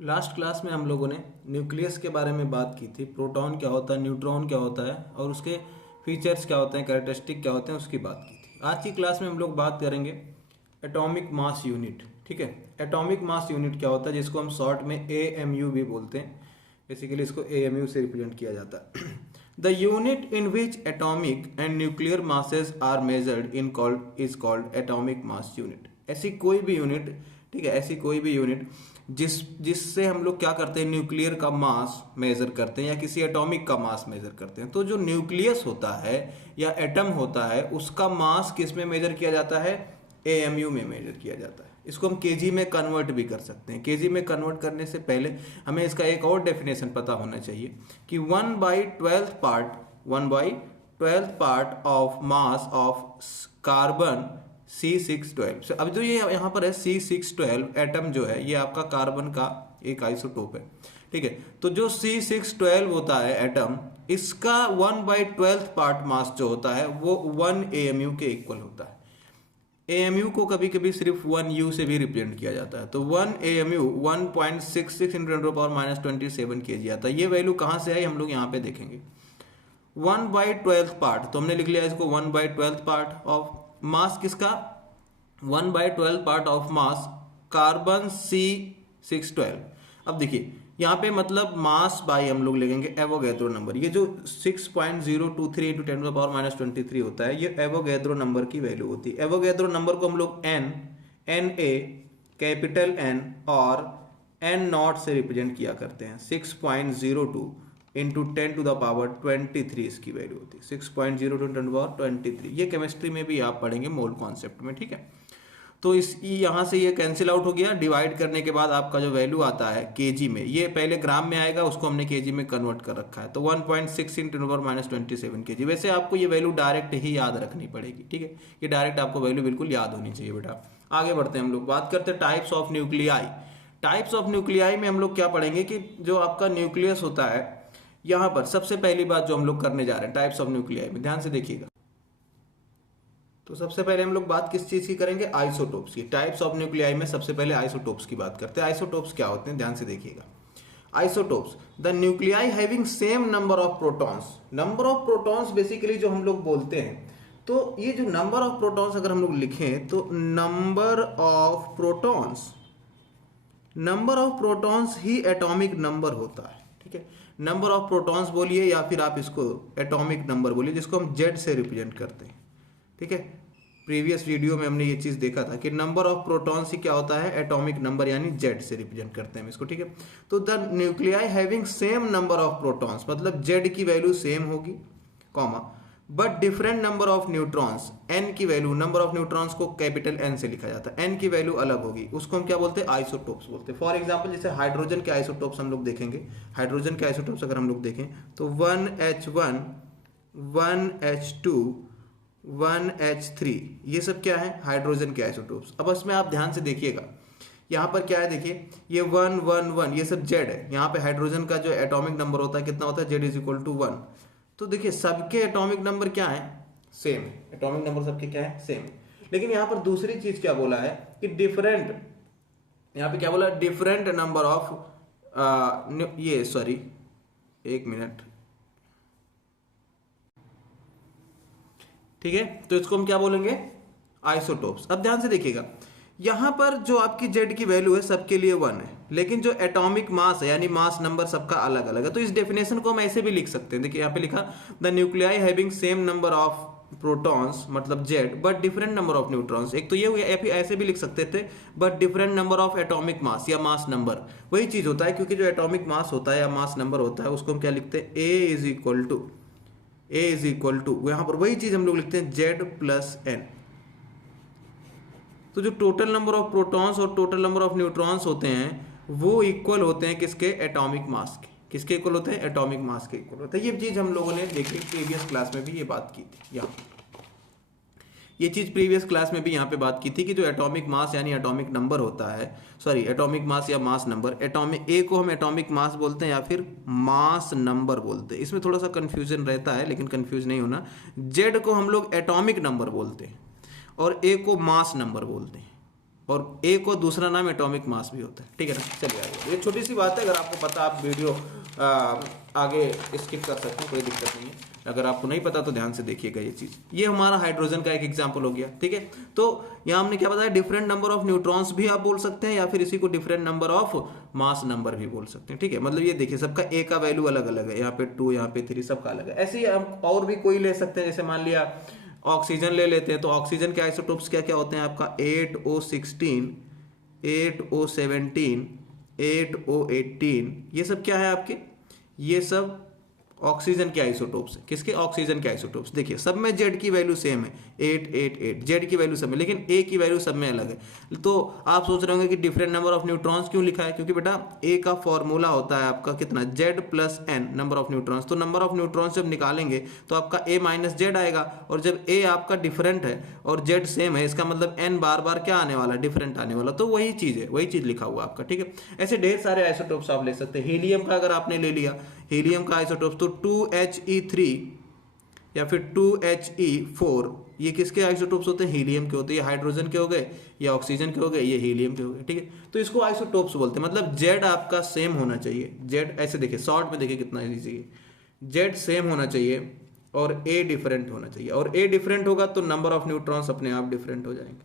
Last class में हम लोगों ने न्यूक्लियस के बारे में बात की थी। प्रोटॉन क्या होता है, न्यूट्रॉन क्या होता है और उसके फीचर्स क्या होते हैं, कैरेक्टरिस्टिक क्या होते हैं, उसकी बात की थी। आज की क्लास में हम लोग बात करेंगे एटॉमिक मास यूनिट। ठीक है, एटॉमिक मास यूनिट क्या होता है, जिसको हम शॉर्ट में AMU भी बोलते हैं। बेसिकली इसको AMU से रिप्रेजेंट किया जाता है। The unit in which atomic and nuclear masses are measured in called is called atomic mass unit. ऐसी कोई भी यूनिट, ठीक है, ऐसी कोई भी यूनिट जिससे हम लोग क्या करते हैं, न्यूक्लियर का मास मेजर करते हैं या किसी एटॉमिक का मास मेजर करते हैं। तो जो न्यूक्लियस होता है या एटम होता है, उसका मास किस में मेजर किया जाता है, AMU में मेजर किया जाता है। इसको हम केजी में कन्वर्ट भी कर सकते हैं। केजी में कन्वर्ट करने से पहले हमें इसका एक और डेफिनेशन पता होना चाहिए कि 1/12 part of mass of carbon C612। अब जो ये यहाँ पर है C612 एटम जो है, ये आपका कार्बन का एक आइसोटोप है। ठीक है, तो जो C612 होता है एटम, इसका 1/12 पार्ट मास जो होता है वो 1 AMU के इक्वल होता है। AMU को कभी कभी सिर्फ 1U से भी रिप्रेजेंट किया जाता है। तो 1 AMU 1.66 × 10⁻27 kg आता है। ये वैल्यू कहाँ से आई, हम लोग यहाँ पे देखेंगे। 1/12 पार्ट, तो हमने लिख लिया इसको 1/12 पार्ट ऑफ मास किसका, 1/12 part of mass carbon C612। अब देखिए यहाँ पे मतलब मास बाई हम लोग लिखेंगे एवोगैड्रो नंबर। ये जो 6.023 × 10⁻23 होता है, ये एवोगैड्रो नंबर की वैल्यू होती है। एवोगैड्रो नंबर को हम लोग NA कैपिटल N और N0 से रिप्रेजेंट किया करते हैं। 6.02 × 10⁻23 इसकी वैल्यू होती है। 6.02 × 10⁻23, ये केमिस्ट्री में भी आप पढ़ेंगे मोल कॉन्सेप्ट में। ठीक है, तो इस यहाँ से ये कैंसिल आउट हो गया। डिवाइड करने के बाद आपका जो वैल्यू आता है केजी में, ये पहले ग्राम में आएगा, उसको हमने केजी में कन्वर्ट कर रखा है। तो 1.6 × 10⁻27 kg। वैसे आपको ये वैल्यू डायरेक्ट ही याद रखनी पड़ेगी। ठीक है, ये डायरेक्ट आपको वैल्यू बिल्कुल याद होनी चाहिए बेटा। आगे बढ़ते हैं, हम लोग बात करते हैं types of nuclei. Types of nuclei में हम लोग क्या पढ़ेंगे कि जो आपका न्यूक्लियस होता है, यहाँ पर सबसे पहली बात जो हम लोग करने जा रहे हैं टाइप्स ऑफ न्यूक्लियाई में, ध्यान से देखिएगा। तो सबसे पहले हम लोग बात किस चीज की करेंगे, आइसोटोप्स की। टाइप्स ऑफ न्यूक्लियाई में सबसे पहले आइसोटोप्स की बात करते हैं। आइसोटोप्स क्या होते हैं, ध्यान से देखिएगा। Isotopes, the nuclei having same number of protons. Number of protons basically जो हम लोग बोलते हैं, तो ये जो नंबर ऑफ प्रोटॉन्स अगर हम लोग लिखें तो number of protons he atomic number होता है। ठीक है, नंबर ऑफ प्रोटॉन्स बोलिए या फिर आप इसको एटॉमिक नंबर बोलिए, जिसको हम Z से रिप्रेजेंट करते हैं। ठीक है, प्रीवियस वीडियो में हमने ये चीज देखा था कि नंबर ऑफ प्रोटॉन्स ही क्या होता है, एटॉमिक नंबर, यानी Z से रिप्रेजेंट करते हैं इसको। ठीक है, तो the nuclei having same number of protons, मतलब Z की वैल्यू सेम होगी, comma, but different number of neutrons. N की वैल्यू, नंबर ऑफ न्यूट्रॉन्स को कैपिटल N से लिखा जाता है, N की वैल्यू अलग होगी, उसको हम क्या बोलते हैं, आइसोटोप्स बोलते हैं। फॉर एग्जाम्पल जैसे हाइड्रोजन के आइसोटोप्स हम लोग देखेंगे। हाइड्रोजन के आइसोटोप्स अगर हम लोग देखें तो 1H1, 1H2, 1H3, ये सब क्या है, हाइड्रोजन के आइसोटोप्स। अब इसमें आप ध्यान से देखिएगा, यहाँ पर क्या है, देखिए ये 1 1 1 ये सब Z है। यहाँ पे हाइड्रोजन का जो एटॉमिक नंबर होता है कितना होता है, Z = 1। तो देखिए सबके एटॉमिक नंबर क्या है, सेम है। एटॉमिक नंबर सबके क्या है, सेम है। लेकिन यहाँ पर दूसरी चीज क्या बोला है कि डिफरेंट, यहाँ पे क्या बोला, डिफरेंट नंबर ऑफ ये सॉरी एक मिनट, ठीक है, तो इसको हम क्या बोलेंगे, आइसोटोप्स। अब ध्यान से देखिएगा, यहां पर जो आपकी Z की वैल्यू है सबके लिए 1 है, लेकिन जो एटॉमिक मास है यानी मास नंबर सबका अलग अलग है। तो इस डेफिनेशन को हम ऐसे भी लिख सकते हैं। देखिए यहाँ पे लिखा, the nuclei having same number of protons, मतलब Z, but different number of neutrons. एक तो ये हुआ, या फिर ऐसे भी लिख सकते थे, but different number of atomic mass या मास नंबर। वही चीज होता है, क्योंकि जो एटॉमिक मास होता है या मास नंबर होता है, उसको हम क्या लिखते हैं, A इज इक्वल टू, यहाँ पर वही चीज हम लोग लिखते हैं Z+N। तो जो टोटल नंबर ऑफ प्रोटॉन्स और टोटल नंबर ऑफ न्यूट्रॉन्स होते हैं वो इक्वल होते हैं किसके, एटॉमिक मास के। किसके इक्वल होते हैं, एटॉमिक मास के इक्वल होते हैं। ये चीज हम लोगों ने देखी प्रीवियस क्लास में भी ये बात की थी। यहाँ ये चीज प्रीवियस क्लास में भी यहाँ पे बात की थी कि जो एटॉमिक मास यानी एटॉमिक नंबर होता है, सॉरी एटॉमिक मास या मास नंबर, एटॉमिक ए को हम एटॉमिक मास बोलते हैं या फिर मास नंबर बोलते हैं। इसमें थोड़ा सा कंफ्यूजन रहता है, लेकिन कंफ्यूज नहीं होना। जेड को हम लोग एटॉमिक नंबर बोलते हैं और ए को मास नंबर बोलते हैं। और ए को दूसरा नाम एटॉमिक मास भी होता है, ठीक है ना। चलिए आगे, ये छोटी सी बात है, अगर आपको पता आप वीडियो आगे स्किप कर सकते हैं, कोई दिक्कत नहीं है। अगर आपको नहीं पता तो ध्यान से देखिएगा ये चीज। ये हमारा हाइड्रोजन का एक एग्जांपल हो गया, ठीक है। तो यहाँ हमने क्या बताया, डिफरेंट नंबर ऑफ न्यूट्रॉन्स भी आप बोल सकते हैं, या फिर इसी को different number of mass number भी बोल सकते हैं, ठीक है। मतलब ये देखिए सबका ए का वैल्यू अलग अलग है, यहाँ पे 2, यहाँ पे 3, सबका अलग है। ऐसे ही हम और भी कोई ले सकते हैं, जैसे मान लिया ऑक्सीजन ले लेते हैं, तो ऑक्सीजन के आइसोटोप्स क्या क्या होते हैं आपका, 8O16, 8O17, 8O18, ये सब क्या है आपके, ये सब ऑक्सीजन के आइसोटोप्स है। किसके, ऑक्सीजन के आइसोटोप्स। देखिए सब में जेड की वैल्यू सेम है, 8, 8, 8, जेड की वैल्यू सब में, लेकिन ए की वैल्यू सब में अलग है। तो आप सोच रहे होंगे कि डिफरेंट नंबर ऑफ न्यूट्रॉन्स क्यों लिखा है, क्योंकि बेटा ए का फॉर्मूला होता है आपका कितना, Z plus N, number of neutrons. तो नंबर ऑफ न्यूट्रॉन्स जब निकालेंगे तो आपका ए माइनस जेड आएगा, और जब ए आपका डिफरेंट है और जेड सेम है, इसका मतलब एन बार बार क्या आने वाला, डिफरेंट आने वाला। तो वही चीज है, वही चीज लिखा हुआ आपका, ठीक है। ऐसे ढेर सारे आइसोटोप्स आप ले सकते हैं। हीलियम का अगर आपने ले लिया, हीलियम का आइसोटोप्स तो 2He3 या फिर 2He4, ये किसके आइसोटोप्स होते हैं, हीलियम के होते हैं। ये हाइड्रोजन के हो गए, ये ऑक्सीजन के हो गए, ये हीलियम के हो गए, ठीक है। तो इसको आइसोटोप्स बोलते हैं। मतलब जेड आपका सेम होना चाहिए, जेड ऐसे देखिए शॉर्ट में देखिए कितना इजी है, जेड सेम होना चाहिए और ए डिफरेंट होना चाहिए। और ए डिफरेंट होगा तो नंबर ऑफ न्यूट्रॉन्स अपने आप डिफरेंट हो जाएंगे,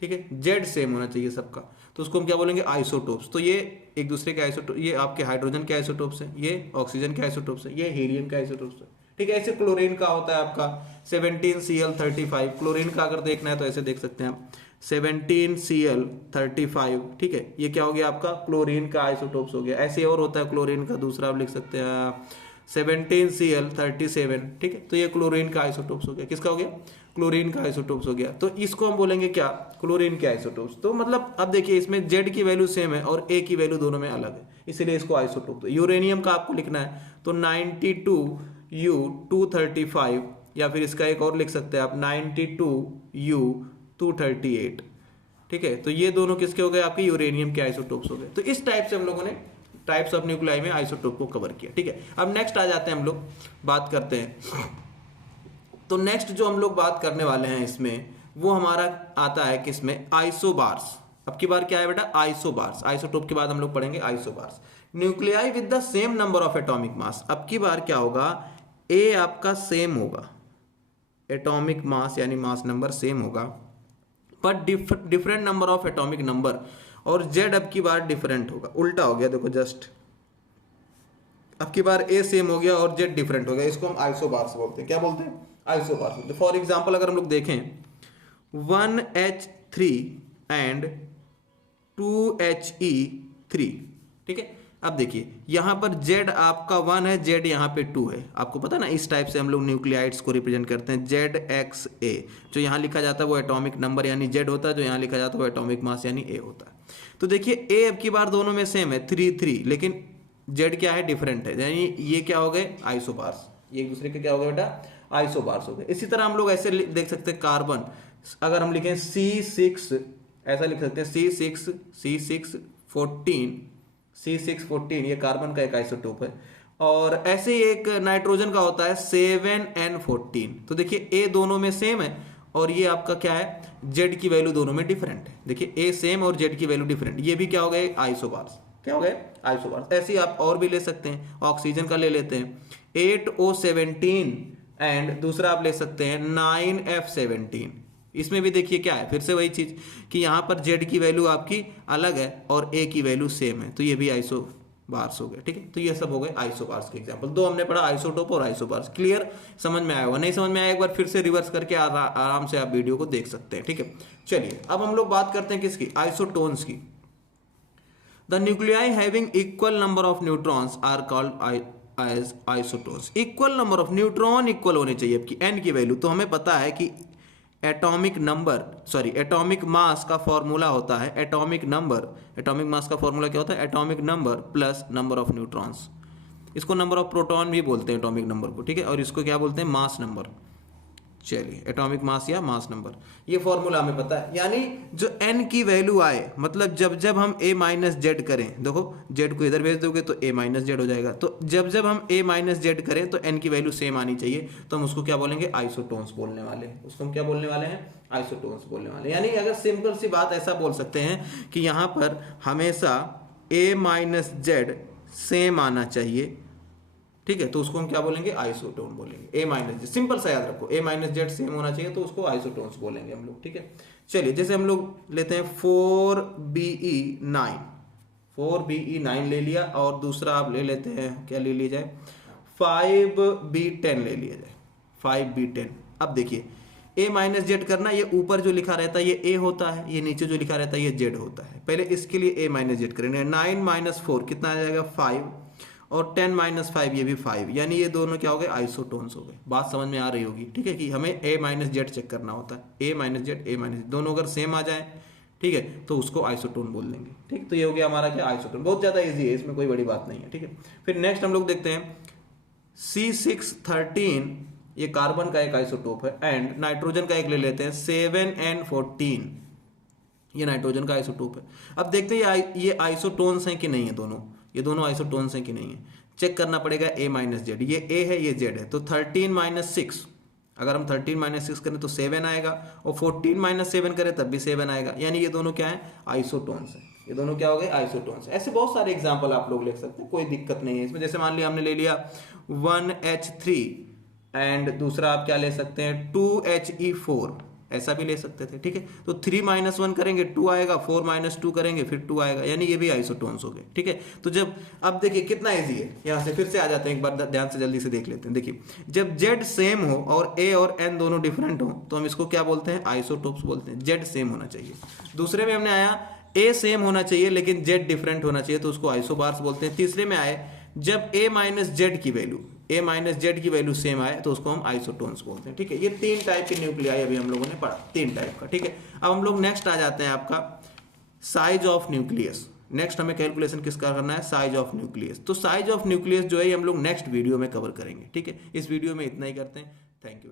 ठीक है। जेड सेम होना चाहिए सबका, तो उसको हम क्या बोलेंगे, आइसोटोप्स। तो ये एक दूसरे के आइसोटोप, ये आपके हाइड्रोजन के आइसोटोप्स हैं, ये ऑक्सीजन के आइसोटोप्स हैं, ये हीलियम के आइसोटोप्स हैं, ठीक है। ऐसे क्लोरीन का होता है आपका 17Cl35। क्लोरीन का अगर देखना है तो ऐसे देख सकते हैं आप, 17Cl35, ठीक है। ये क्या हो गया आपका, क्लोरीन का आइसोटोप्स हो गया। ऐसे और होता है क्लोरीन का दूसरा, आप लिख सकते हैं 17Cl37, ठीक है। तो ये क्लोरीन का आइसोटोप्स हो गया, किसका हो गया, क्लोरीन का आइसोटोप्स हो गया। तो इसको हम बोलेंगे क्या, क्लोरीन के आइसोटोप्स। तो मतलब अब देखिए इसमें जेड की वैल्यू सेम है और ए की वैल्यू दोनों में अलग है, इसलिए इसको आइसोटोप। तो यूरेनियम का आपको लिखना है तो 92U235, या फिर इसका एक और लिख सकते हैं आप 92U238, ठीक है। तो ये दोनों किसके हो गए, आपके यूरेनियम के आइसोटोप्स हो गए। तो इस टाइप से हम लोगों ने टाइप्स ऑफ न्यूक्लियाई में आइसोटोप को कवर किया, ठीक है। अब नेक्स्ट आ जाते हैं, हम लोग बात करते हैं। तो नेक्स्ट जो हम लोग बात करने वाले हैं इसमें, वो हमारा आता है किसमें, आइसोबार्स। अब की बार क्या है बेटा, आइसोबार्स। आइसोटोप के बाद हम लोग पढ़ेंगे isobars. Nuclei with the same number of atomic mass. अब की बार क्या होगा, ए आपका सेम होगा, एटॉमिक मास यानी मास नंबर सेम होगा, पर different number of atomic number. और जेड अब की बार डिफरेंट होगा, उल्टा हो गया देखो जस्ट। अब की बार ए सेम हो गया और जेड डिफरेंट हो गया, इसको हम आइसोबार्स बोलते हैं। क्या बोलते हैं, आइसोबार्स बोलते हैं। फॉर एग्जांपल अगर हम लोग देखें 1H3 एंड 2He3, ठीक है। अब देखिए यहां पर जेड आपका 1 है, जेड यहां पे 2 है। आपको पता ना, इस टाइप से हम लोग न्यूक्लियाइड्स को रिप्रेजेंट करते हैं। ZXA जो यहां लिखा जाता है वो एटॉमिक नंबर यानी जेड होता है, जो यहां लिखा जाता है वो एटॉमिक मास यानी ए होता है। तो देखिए ए अब की बार दोनों में सेम है 3, 3, लेकिन जेड क्या है, डिफरेंट है, यानी ये क्या हो गए, आइसोबार्स। ये एक दूसरे के क्या हो गए बेटा, आइसोबार्स हो गए। इसी तरह हम लोग ऐसे देख सकते हैं कार्बन, अगर हम लिखें C6, ऐसा लिख सकते हैं C614, ये कार्बन का एक आइसोटोप है। और ऐसे ही एक नाइट्रोजन का होता है 7N14। तो देखिए ए दोनों में सेम है और ये आपका क्या है, जेड की वैल्यू दोनों में डिफरेंट है। देखिए ए सेम और जेड की वैल्यू डिफरेंट, ये भी क्या हो गए, आइसोबार्स। क्या हो गए, आइसोबार्स। ऐसे ही आप और भी ले सकते हैं, ऑक्सीजन का ले लेते हैं 8O17 एंड दूसरा आप ले सकते हैं 9F17। इसमें भी देखिए क्या है, फिर से वही चीज कि यहां पर जेड की वैल्यू आपकी अलग है और ए की वैल्यू सेम है, तो ये भी आइसोबार्स हो गए, ठीक है। तो ये सब हो गए आइसोबार्स के एग्जांपल। दो हमने पढ़ा, आइसोटोप और आइसोबार्स। क्लियर, समझ में आया होगा, नहीं समझ में आया एक बार फिर से रिवर्स करके आराम से आप वीडियो को देख सकते हैं, ठीक है। चलिए अब हम लोग बात करते हैं किसकी, आइसोटोन्स की। The nuclei having equal number of neutrons are called as isotones. Equal number of neutron equal होने चाहिए आपकी एन की वैल्यू। तो हमें पता है कि एटॉमिक मास का फॉर्मूला होता है एटॉमिक मास का फॉर्मूला क्या होता है, atomic number plus number of neutrons. इसको नंबर ऑफ प्रोटॉन भी बोलते हैं एटॉमिक नंबर को, ठीक है। और इसको क्या बोलते हैं, मास नंबर। चलिए एटॉमिक मास या मास नंबर, ये फॉर्मूला हमें पता है। यानी जो n की वैल्यू आए, मतलब जब जब हम a माइनस जेड करें, देखो z को इधर भेज दोगे तो a माइनस जेड हो जाएगा। तो जब जब हम a माइनस जेड करें तो n की वैल्यू सेम आनी चाहिए, तो हम उसको क्या बोलेंगे, आइसोटोन्स बोलने वाले हैं। उसको हम क्या बोलने वाले हैं, आइसोटोन्स बोलने वाले। यानी अगर सिंपल सी बात ऐसा बोल सकते हैं कि यहाँ पर हमेशा A माइनस जेड सेम आना चाहिए, ठीक है, तो उसको हम क्या बोलेंगे, आइसोटोन बोलेंगे। A माइनस जेड, सिंपल सा याद रखो, A माइनस जेड सेम होना चाहिए तो उसको आइसोटोन्स बोलेंगे हम लोग, ठीक है। चलिए जैसे हम लोग लेते हैं 4Be9, 4Be9 ले लिया, और दूसरा आप ले लेते हैं, क्या ले लिया जाए, 5B10 ले लिया जाए, 5B10। अब देखिए A माइनस जेड करना, ये ऊपर जो लिखा रहता है ये A होता है, ये नीचे जो लिखा रहता है ये Z होता है। पहले इसके लिए A माइनस जेड करेंगे, 9 माइनस 4 कितना आ जाएगा 5, और 10 माइनस 5 ये भी 5, यानी ये दोनों क्या हो गए, आइसोटोन्स हो गए। बात समझ में आ रही होगी, ठीक है, कि हमें A माइनस जेड चेक करना होता है, A minus Z, A minus, दोनों अगर सेम आ जाए, ठीक है, तो उसको आइसोटोन बोल देंगे, ठीक। तो ये हो गया हमारा क्या, आइसोटोन। बहुत ज़्यादा ईजी है, इसमें कोई बड़ी बात नहीं है, ठीक है। फिर नेक्स्ट हम लोग देखते हैं C613, ये कार्बन का एक आइसोटोप है, एंड नाइट्रोजन का एक ले लेते हैं 7N14, ये नाइट्रोजन का आइसोटोप है। अब देखते हैं ये आइसोटोन्स हैं कि नहीं है, ये दोनों आइसोटोन्स हैं कि नहीं है, चेक करना पड़ेगा। A माइनस जेड, ये A है ये Z है, तो 13 माइनस 6, अगर हम 13 माइनस 6 करें तो 7 आएगा, और 14 माइनस 7 करें तब भी 7 आएगा, यानी ये दोनों क्या है, आइसोटोन्स है। ये दोनों क्या हो गए, आइसोटोन्स। ऐसे बहुत सारे एग्जाम्पल आप लोग लिख सकते हैं, कोई दिक्कत नहीं है इसमें। जैसे मान लिया हमने ले लिया 1H3, एंड दूसरा आप क्या ले सकते हैं 2He4, ऐसा भी ले सकते थे, ठीक है। तो 3 माइनस 1 करेंगे 2 आएगा, 4 माइनस 2 करेंगे फिर 2 आएगा, यानी ये भी आइसोटोन्स हो गए, ठीक है। तो जब, अब देखिए कितना इजी है, यहाँ से फिर से आ जाते हैं, एक बार ध्यान से जल्दी से देख लेते हैं। देखिए जब Z सेम हो और A और N दोनों डिफरेंट हो तो हम इसको क्या बोलते हैं, आइसोटोप्स बोलते हैं। Z सेम होना चाहिए। दूसरे में हमने आया A सेम होना चाहिए लेकिन Z डिफरेंट होना चाहिए, तो उसको आइसोबार्स बोलते हैं। तीसरे में आए जब A माइनस जेड की वैल्यू सेम आए तो उसको हम आइसोटोन्स बोलते हैं, ठीक है। ये 3 टाइप के न्यूक्लियाई अभी हम लोगों ने पढ़ा, 3 टाइप का, ठीक है। अब हम लोग नेक्स्ट आ जाते हैं आपका साइज ऑफ न्यूक्लियस। नेक्स्ट हमें कैलकुलेशन किसका करना है, साइज ऑफ न्यूक्लियस। तो साइज ऑफ न्यूक्लियस जो है हम लोग नेक्स्ट वीडियो में कवर करेंगे, ठीक है। इस वीडियो में इतना ही करते हैं। Thank you.